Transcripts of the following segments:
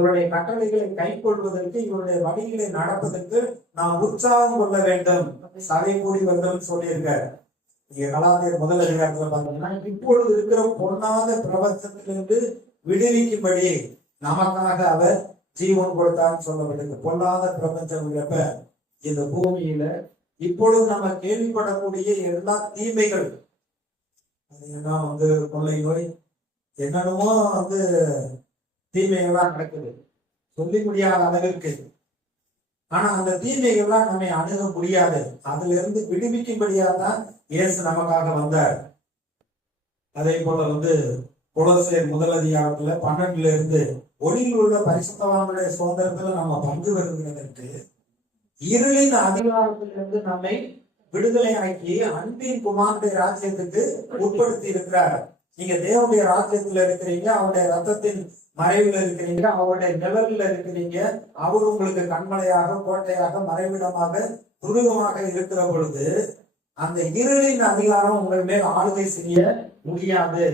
இவருடைய கட்டளைகளை கை கொள்வதற்கு, இவருடைய வழிகளை நடப்பதற்கு நாம் உற்சாகம் கொள்ள வேண்டும். சபை கூடி வேண்டும் சொல்லியிருக்காரு. நீங்க கலாத்தியர் முதல் அதிகாரத்துல பாத்தீங்கன்னா, இப்பொழுது இருக்கிற பொன்னாத பிரபஞ்சத்திலிருந்து விடுவிக்கும்படி நமக்காக அவர் ஜீவன் கொடுத்தான்னு சொல்லப்பட்டிருக்கு. பொல்லாத பிரபஞ்சம் இந்த பூமியில இப்பொழுது நம்ம கேள்விப்படக்கூடிய எல்லா தீமைகள், அது என்ன கொள்ளை நோய், என்னென்னமோ தீமைகள்லாம் நடக்குது, சொல்லி முடியாத அளவிற்கு. ஆனா அந்த தீமைகள்லாம் நம்மை அணுக முடியாது. அதுல இருந்து விடுவிக்கும்படியாதான் இயேசு நமக்காக வந்தார். அதே போல கொலோசியர் முதல் அதிகாரத்துல 12 இருந்து ஒளியில் உள்ள பரிசுத்தவான்களுடைய சுதந்திரத்துல நம்ம பங்கு பெறுவதற்கு இருளின் அதிகாரத்திலிருந்து நம்மை விடுதலை ஆக்கி அன்பின் குமாரனுடைய ராஜ்யத்துக்கு உட்படுத்தி இருக்கிறார். நீங்க தேவனுடைய ராஜ்யத்துல இருக்கிறீங்க, அவருடைய ரத்தத்தின் மறைவுல இருக்கிறீங்க, அவருடைய நிழல்ல இருக்கிறீங்க. அவர் உங்களுக்கு கண்மலையாக, கோட்டையாக, மறைவிடமாக, துருவமாக இருக்கிற பொழுது அந்த இருளின் அதிகாரம் உங்கள் மேல் ஆளுகை செய்ய முடியாது.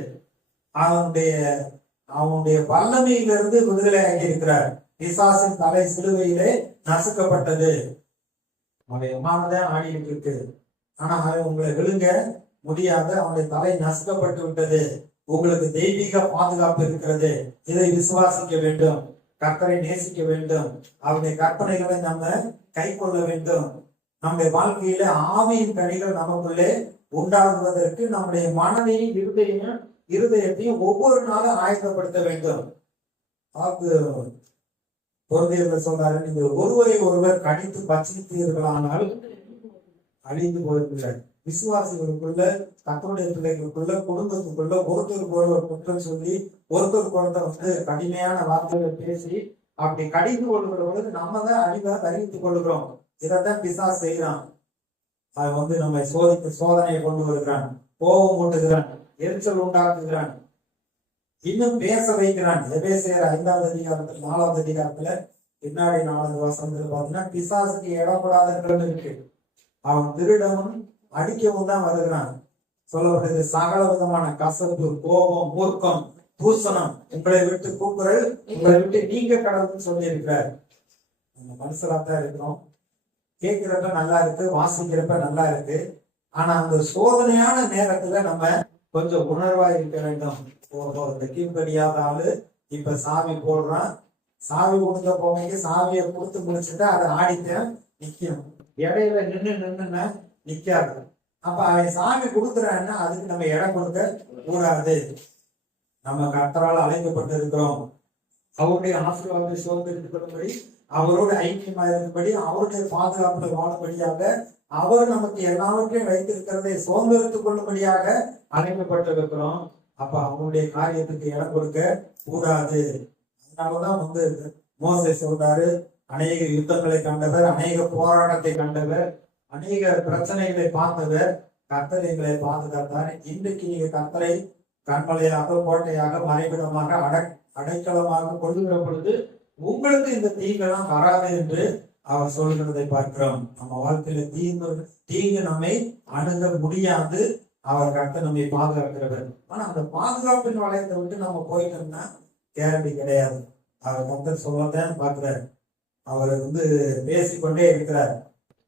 அவனுடைய வல்லமையிலிருந்து விடுதலை ஆகி இருக்கிறார். பிசாசின் தலை சிலுவையிலே நசுக்கப்பட்டது. அவனுடைய விமானதான் ஆடிட்டு இருக்கு. ஆனா அவன் உங்களை விழுங்க முடியாது. அவனுடைய தலை நசுக்கப்பட்டு விட்டது. உங்களுக்கு தெய்வீக பாதுகாப்பு இருக்கிறது. இதை விசுவாசிக்க வேண்டும். கர்த்தரை நேசிக்க வேண்டும். அவருடைய கற்பனைகளை நம்ம கை கொள்ள வேண்டும். நம்முடைய வாழ்க்கையில ஆவியின் கனிகள் நமக்குள்ளே உண்டாகுவதற்கு நம்முடைய மனதையும் இருதயத்தையும் ஒவ்வொரு நாளும் ஆயத்தப்படுத்த வேண்டும். பொருந்தியர்கள் சொல்றாரு, நீங்கள் ஒருவரை ஒருவர் கடித்து பட்சித்தீர்களானால் அழிந்து போயிருக்கிறார். விசுவாசிகளுக்குள்ள, கர்த்தருடைய பிள்ளைகளுக்குள்ள, குடும்பத்துக்குள்ள ஒருத்தருக்கு ஒருவர் குற்றம் சொல்லி ஒருத்தருக்கு ஒருத்தர் கடுமையான வார்த்தைகளை பேசி அப்படி கடிந்து கொள்கிற பொழுது நம்ம தான் அழிவை அறிவித்துக் கொள்கிறோம். இதைத்தான் பிசாசு செய்யறான். அது நம்ம சோதனையை கொண்டு வருகிறான், கோபம் கொண்டுகிறான், எரிச்சல் உண்டாக்குகிறான், இன்னும் பேச வைக்கிறான். எபேசியர் 5வது அதிகாரத்துல 4வது அதிகாரத்துல பின்னாடி 4வது வசனத்துல பாத்தீங்கன்னா, பிசாசுக்கு இடப்படாத இருக்கு. அவன் திருடவும் அடிக்கவும் தான் வருகிறான். சொல்லப்பட்டது சகல விதமான கசப்பு, கோபம், மூர்க்கம், தூசணம் உங்களை விட்டு கூக்குறல், உங்களை விட்டு நீங்க கடவுள்னு சொல்லி இருக்கிறார். நம்ம மனுஷராத்தான் இருக்கிறோம். கேட்கிறப்ப நல்லா இருக்கு, வாசிக்கிறப்ப நல்லா இருக்கு. ஆனா அந்த சோதனையான நேரத்துல நம்ம கொஞ்சம் உணர்வா இருக்க வேண்டும். இந்த கீழ்படியாத ஆளு இப்ப சாவி போடுறான், சாவி கொடுத்த போவைக்கு சாவியை கொடுத்து முடிச்சுட்டு அதை ஆடித்தேன் நிக்கும். இடையில நின்னுன்னா நிக்காது. அப்ப அவன் சாவி கொடுக்குறான்னா அதுக்கு நம்ம இடம் கொடுக்க கூடாது. நம்ம கர்த்தரால் அழைக்கப்பட்டு இருக்கிறோம். அவருடைய ஆசீர்வாதத்தை சுதந்திரித்துக்கொள்ளும்படி, அவரோட ஐக்கியமா இருக்கும்படி, அவருடைய பாதுகாப்புல வாழும்படியாக, அவர் நமக்கு எல்லாவற்றையும் வைத்திருக்கிறதை சுதந்திரித்துக் கொள்ளும்படியாக அழைக்கப்பட்டிருக்கிறோம். அப்ப அவனுடைய காரியத்துக்கு இடம் கொடுக்க கூடாது. அதனாலதான் மோசே சொல்றாரு, அநேக யுத்தங்களை கண்டவர், அநேக போராட்டத்தை கண்டவர், அநேக பிரச்சனைகளை பார்த்தவர், கர்த்தர் எங்களை பாதுகாத்தார். இன்றைக்கு நீங்க கர்த்தரை கண்மலையாக, கோட்டையாக, மறைவிடமாக, அடைக்கலமாக கொள்ளுகிற பொழுது உங்களுக்கு இந்த தீங்கெல்லாம் வராது என்று அவர் சொல்கிறதை பார்க்கிறோம். நம்ம வாழ்க்கையில தீங்கு நம்மை அணுக முடியாது. அவர் கர்த்தர் நம்மை பாதுகாக்கிறவர். ஆனா அந்த பாதுகாப்பின் வளையத்தை விட்டு நம்ம போயிட்டோம்னா கேரண்டி கிடையாது. அவர் கர்த்தர் சொல்லத்தான் பார்க்கிறார். அவர் பேசிக்கொண்டே இருக்கிறார்.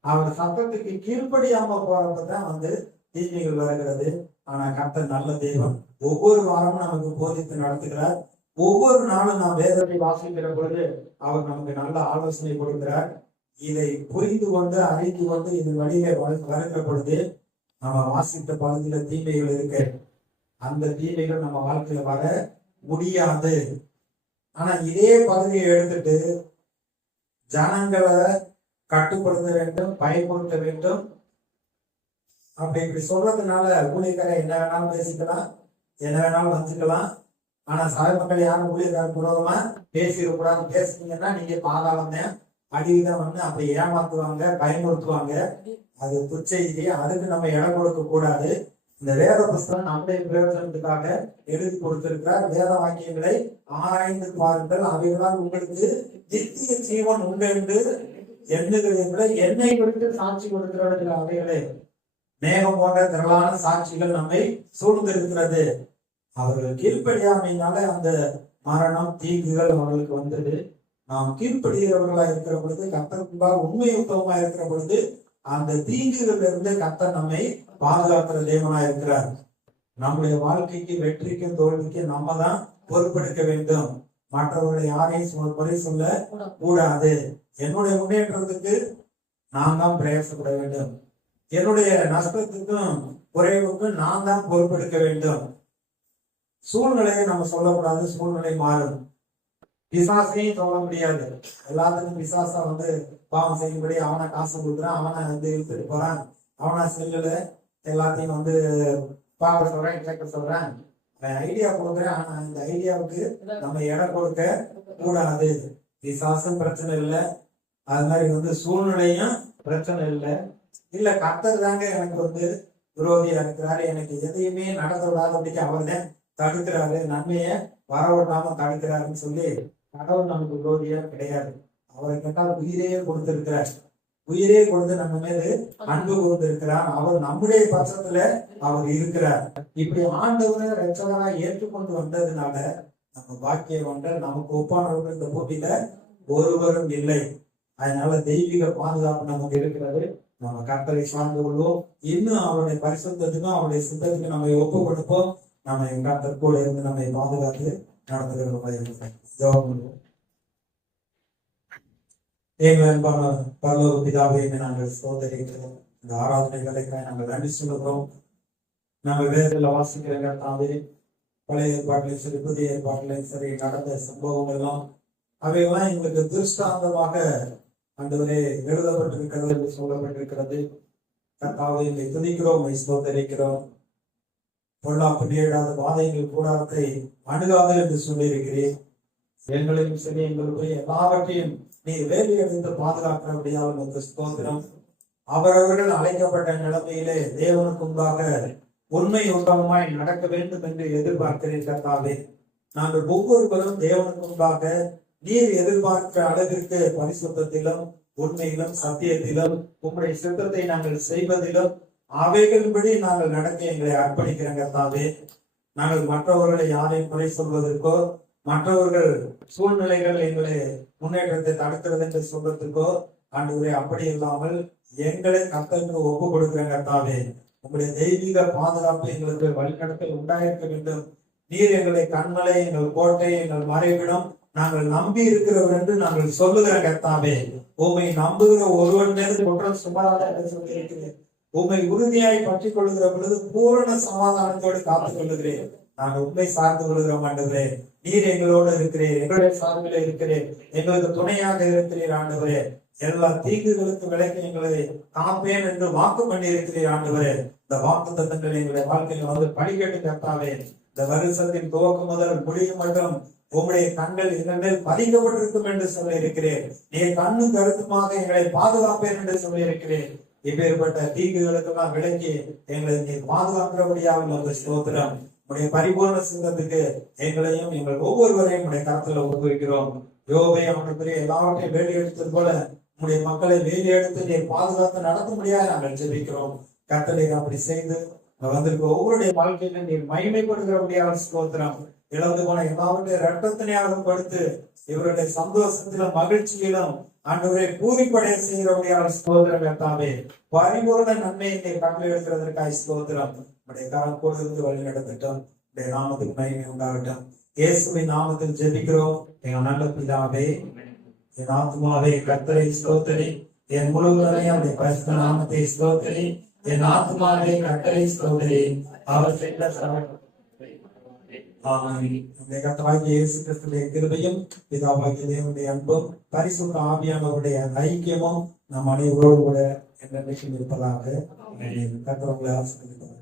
அவர் சத்தத்துக்கு கீழ்ப்படியாம போறப்பதான் தீமைகள் வருகிறது. ஆனா கர்த்தர் நல்ல தெய்வம். ஒவ்வொரு வாரமும் நமக்கு போதித்து நடத்துகிறார். ஒவ்வொரு நாளும் நாம் வேதத்தை வாசிக்கிற பொழுது அவர் நமக்கு நல்ல ஆலோசனை கொடுக்கிறார். இதை புரிந்து கொண்டு அறிந்து கொண்டு இதன் வழியை வருகிற பொழுது நம்ம வாசித்த பகுதியில தீமைகள் இருக்கு. அந்த தீமைகள் நம்ம வாழ்க்கையில வர முடியாது. ஆனா இதே பகுதியை எடுத்துட்டு ஜனங்களை கட்டுப்படுத்த வேண்டும், பயமுறுத்த வேண்டும். அப்படி இப்படி சொல்றதுனால ஊழியக்காரை என்ன வேணாலும் பேசிக்கலாம், என்ன வேணாலும் வந்துக்கலாம். ஆனா சபை மக்கள் யாரும் ஊழியக்கார விரோதமா பேசிடக்கூடாது. பேசுனீங்கன்னா நீங்க பாதாளம் தான், அடிதான் அப்படி ஏமாத்துவாங்க, பயமுறுத்துவாங்க. அது துச்செய்தி. அதுக்கு நம்ம இடம் கொடுக்க கூடாது. இந்த வேத புஸ்தகம் நம்முடைய பிரயோஜனத்துக்காக எழுதி கொடுத்திருக்கிறார். வேத வாக்கியங்களை ஆராய்ந்து பாருங்கள், அவைகளால் உங்களுக்கு நித்திய ஜீவன் உண்டு என்று எண்ணுகிறீர்களே. என்னை குறித்து சாட்சி கொடுக்கிறவர்கள் அவைகளே. மேகம் போன்ற திரளான சாட்சிகள் நம்மை சூழ்ந்து இருக்கிறது. அவர்கள் கீழ்ப்படியாமையினால அந்த மரணம் தீங்குகள் அவர்களுக்கு வந்தது. நாம் கீழ்ப்படுகிறவர்களா இருக்கிற பொழுது, கர்த்தருக்கு உண்மையுத்தவமா இருக்கிற பொழுது, அந்த தீங்குகள் இருந்து கர்த்தர் நம்மை பாதுகாக்கிற தேவனா இருக்கிறார். நம்முடைய வாழ்க்கைக்கு வெற்றிக்கும் தோல்விக்கும் நம்ம தான் பொறுப்பெடுக்க வேண்டும். மற்றவர்களை யாரையும் குறை சொல்ல கூடாது. என்னுடைய முன்னேற்றத்துக்கு நான் தான் பிரயாசப்பட வேண்டும். என்னுடைய நஷ்டத்துக்கும் குறைவுக்கும் நான் தான் பொறுப்பெடுக்க வேண்டும். சூழ்நிலையை நம்ம சொல்லக்கூடாது. சூழ்நிலை மாறும். பிசாசையும் சொல்ல முடியாது. எல்லாத்துக்கும் பிசாசா பாவம் செய்யும்படி அவனை காசு கொடுக்குறான், அவனை இழுத்துட்டு போறான், அவனை செல்லுல எல்லாத்தையும் பார்க்க சொல்றேன், கேட்க சொல்றேன், ஐடியா கொடுக்குறேன். ஆனா இந்த ஐடியாவுக்கு நம்ம இடம் கொடுக்க கூடாது. பிசாசும் பிரச்சனை இல்லை, அது மாதிரி சூழ்நிலையும் பிரச்சனை இல்லை. இல்ல கர்த்தர் தாங்க எனக்கு விரோதியா இருக்கிறாரு, எனக்கு எதையுமே நடக்க விடாதபடிக்கு அவர் தான் தடுக்கிறாரு, நன்மையை வரவிடாம தடுக்கிறாருன்னு சொல்லி கடவுள் நமக்கு விரோதியா கிடையாது. அவரை கேட்டால் உயிரையே கொடுத்திருக்கிறார். உயிரே கொடுத்து நம்ம மேல அன்பு கொடுத்திருக்கிறார். அவர் நம்முடைய பட்சத்துல அவர் இருக்கிறார். இப்படி ஆண்டவரை ரட்சகரா ஏற்றுக்கொண்டு வந்ததுனால நம்ம பாக்கியவன்கள், நமக்கு ஒப்பானவர்கள் இந்த போட்டியில ஒருவரும் இல்லை. அதனால தெய்வீக பாதுகாப்பு நமக்கு இருக்கிறது. நம்ம கர்த்தரை சார்ந்து கொள்வோம். இன்னும் அவருடைய பரிசுத்தத்துக்கும் அவருடைய சித்தத்துக்கும் நம்ம ஒப்பு கொடுப்போம். நம்ம கர்த்தர் கூட இருந்து நம்மை பாதுகாத்து நடத்துகிற ஜெபம் பண்ணுவோம். அன்பான பரலோக பிதாவே, நாங்கள் சோதரிக்கிறோம். இந்த ஆராதனை வேலைக்காக நாங்கள் நன்றி சொல்லுகிறோம். நாங்கள் வேதத்துல வாசிக்கிற கர்த்தாவே, பழைய ஏற்பாட்டிலையும் சரி புதிய ஏற்பாட்டிலையும் சரி நடந்த சம்பவங்கள்லாம் அவையெல்லாம் எங்களுக்கு திருஷ்டாந்தமாக ஆண்டவரே எழுதப்பட்டிருக்கிறது என்று சொல்லப்பட்டிருக்கிறது. கர்த்தாவே, எங்களை துதிக்கிறோம், சோதரிக்கிறோம். பொல்லாப்பு நேரிடாத வாதைகள் கூடாரத்தை அணுகாது என்று சொல்லியிருக்கிறேன். எங்களையும் சரி எங்களுடைய எல்லாவற்றையும் நீ வேலையடைந்து பாதுகாக்கிறபடியால் உங்களுக்கு ஸ்தோத்திரம். அவரவர்கள் அழைக்கப்பட்ட நிலைமையிலே தேவனுக்கு முன்பாக உண்மை உத்தமமாய் நடக்க வேண்டும் என்று எதிர்பார்க்கிறேன் கர்த்தாவே. நாங்கள் ஒவ்வொருவரும் தேவனுக்கு முன்பாக நீர் எதிர்பார்க்கிற அளவிற்கு பரிசுத்தத்திலும் உண்மையிலும் சத்தியத்திலும் உங்களுடைய சித்தத்தை நாங்கள் செய்வதிலும் அவைகளின்படி நாங்கள் நடக்க எங்களை அர்ப்பணிக்கிறோம் கர்த்தாவே. நாங்கள் மற்றவர்களை யாரையும் குறை சொல்வதற்கோ, மற்றவர்கள் சூழ்நிலைகள் எங்களை முன்னேற்றத்தை தடுக்கிறது என்று சொல்றதுக்கோ ஆண்டவரே அப்படி இல்லாமல் எங்களை கர்த்தருக்கு ஒப்பு கொடுக்கிற கர்த்தாவே, உங்களுடைய தெய்வீக பாதுகாப்பு எங்களுக்கு வழிநடத்தல் உண்டாயிருக்க வேண்டும். நீர் எங்களை கண்மலை, எங்கள் கோட்டை, எங்கள் மறைவிடம், நாங்கள் நம்பி இருக்கிறவர் என்று நாங்கள் சொல்லுகிற கர்த்தாவே. உண்மை நம்புகிற ஒருவன் மீது குற்றம் சுமராத என்று சொல்லியிருக்கிறேன். உண்மை உறுதியாய் பற்றிக் கொள்ளுகிற பொழுது பூரண சமாதானத்தோடு காத்துக் கொள்ளுகிறேன். நாங்கள் உண்மை சார்ந்து கொள்கிறோம் ஆண்டவரே. நீர் எங்களோடு இருக்கிறீர், எங்களுடைய சார்பில் இருக்கிறேன், எங்களுக்கு துணையாக இருக்கிறீர் ஆண்டவரே. எல்லா தீங்குகளுக்கு விலைக்கு எங்களை காப்பேன் என்று வாக்கு பண்ணி இருக்கிறீர் ஆண்டவரே. இந்த வாக்கு தத்தங்கள் எங்களுடைய வாழ்க்கையில் படிக்கட்டு கர்த்தாவே. இந்த வருஷத்தின் துவக்கம் முதல் முடியும் மட்டும் உங்களுடைய கண்கள் எங்கள் மேல் பதிக்கப்பட்டிருக்கும் என்று சொல்லி இருக்கிறேன். நீ கண்ணு கருத்துமாக எங்களை பாதுகாப்பேன் என்று சொல்லி இருக்கிறேன். இப்பேற்பட்ட தீங்குகளுக்கெல்லாம் விலக்கி எங்களை நீ பாதுகாக்கிறபடியாக உங்கள் ஸ்தோத்திரம். உடைய பரிபூர்ண சிந்தத்துக்கு எங்களையும் எங்கள் ஒவ்வொருவரையும் உடைய கரத்துல ஒப்புவிக்கிறோம். யோபை அவனுக்கு எல்லாவற்றையும் வேலி எடுத்தது போல உடைய மக்களை வேலி எடுத்து நீர் பாதுகாத்து நடத்த முடியாது நாங்கள் ஜெபிக்கிறோம். கர்த்தரை அப்படி செய்து வந்திருக்க ஒவ்வொருடைய வாழ்க்கையில நீர் மகிமைப்படுகிறபடியாக ஸ்தோத்திரம். இழந்து போன எல்லாவற்றையும் ரத்தத்தினையாக கொடுத்து இவருடைய சந்தோஷத்திலும் மகிழ்ச்சியிலும் ஆண்டவரை பூரிப்படைய செய்கிறபடியாக ஸ்தோத்திரம் கர்த்தாவே. பரிபூர்ண நன்மையை நீர் கண்ணில் எடுக்கிறதற்காக ஸ்தோத்திரம். உடைய கரம் கூட இருந்து வழி நடத்தட்டும். உடைய நாமத்துக்கு மகிமை உண்டாகட்டும். இயேசுவின் நாமத்தில் ஜெபிக்கிறோம் எங்கள் நல்ல பிதாவே. என் ஆத்மாவே கர்த்தரை ஸ்தோத்திரி, என் முழுவதையும் அவருடைய பரிசுத்த நாமத்தை ஸ்தோத்திரி. என் ஆத்மாவே கர்த்தரை ஸ்தோத்திரி, அவர் செய்த கர்த்தராகிய இயேசு கிறிஸ்துவின் கிருபையும் பிதாவாகிய தேவனுடைய அன்பும் பரிசுத்த ஆவியானவருடைய ஐக்கியமும் நம் அனைவரோடு கூட என்றைக்கும் இருப்பதாக கர்த்தர் உங்களை ஆசீர்வதிப்பார்.